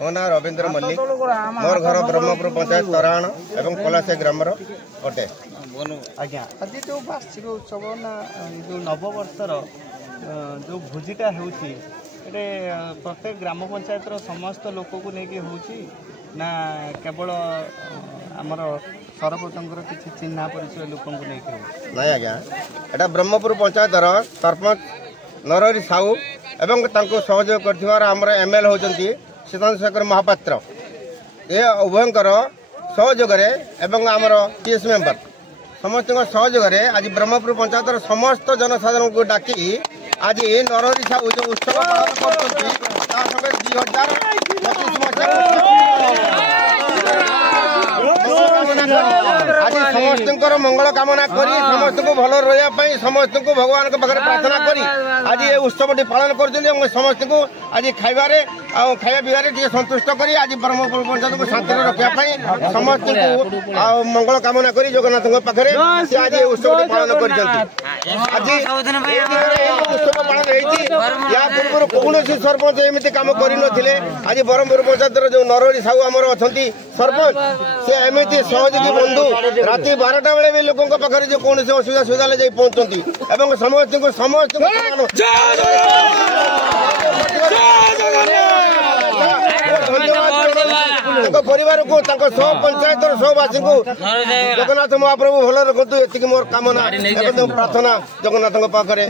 मो ना रवींद्र मल्लिक मोर घर ब्रह्मपुर पंचायत तराण एवं कलासे ग्राम अटे। आज्ञा आज जो वार्षिक उत्सव ना जो नववर्षर जो भोजीटा होती प्रत्येक ग्राम पंचायत समस्त लोक को लेकिन होची ना केवल आमर सरपंचर किसी चिन्ह परिचय लोक नहीं आज्ञा एटा ब्रह्मपुर पंचायत सरपंच नरहरि साहू एवं सहयोग कर एमएलए होती सिद्धांत शेखर महापात्र ये उभयंकर सहयोग आमर टीएस मेंबर समस्त सहयोग आज ब्रह्मपुर पंचायत समस्त जनसाधारण को डाकी आज ये नरहरि साहू जो उत्सव पालन कर 2025 आज समस्त मंगल कामना करी समस्त को भल रही समस्त को भगवान के पाखे प्रार्थना करी आज ये उत्सव पालन कर समस्त को आज खाइबारे खाଇବା ପିଇବାରେ ଟିକେ ସନ୍ତୁଷ୍ଟ କରି ଆଜି ବ୍ରହ୍ମପୁର ପଞ୍ଚାୟତକୁ ଶାନ୍ତିରେ ରଖିବା ପାଇଁ ସମସ୍ତଙ୍କୁ ମଙ୍ଗଳ କାମନା କରି ଜଗନ୍ନାଥଙ୍କ ପାଖରେ ସେ ଆଜି ଉତ୍ସବଟି ପାଳନ କରିଛନ୍ତି। ଆଜି ଉତ୍ସବ ପାଳନ ହେଇଛି ୟା ପୂର୍ବରୁ କୌଣସି ସରପଞ୍ଚ ଏମିତି କାମ କରିନଥିଲେ। ଆଜି ବ୍ରହ୍ମପୁର ପଞ୍ଚାୟତର ଯୋଉ ନରହରି ସାହୁ ଆମର ଅଛନ୍ତି ସରପଞ୍ଚ ସେ ଏମିତି ସହଯୋଗୀ ବନ୍ଧୁ ରାତି 12ଟା ବେଳେ ବି ଲୋକଙ୍କ ପାଖରେ ଯେ କୌଣସି ଅସୁବିଧା ସୁବିଧା ହେଲେ ଯାଇ ପହଞ୍ଚନ୍ତି ଏବଂ ସମସ୍ତଙ୍କୁ परिवार को सब पंचायत सबवासी को जगन्नाथ महाप्रभु भल रखु ये मोर कामना प्रार्थना जगन्नाथ पाखे।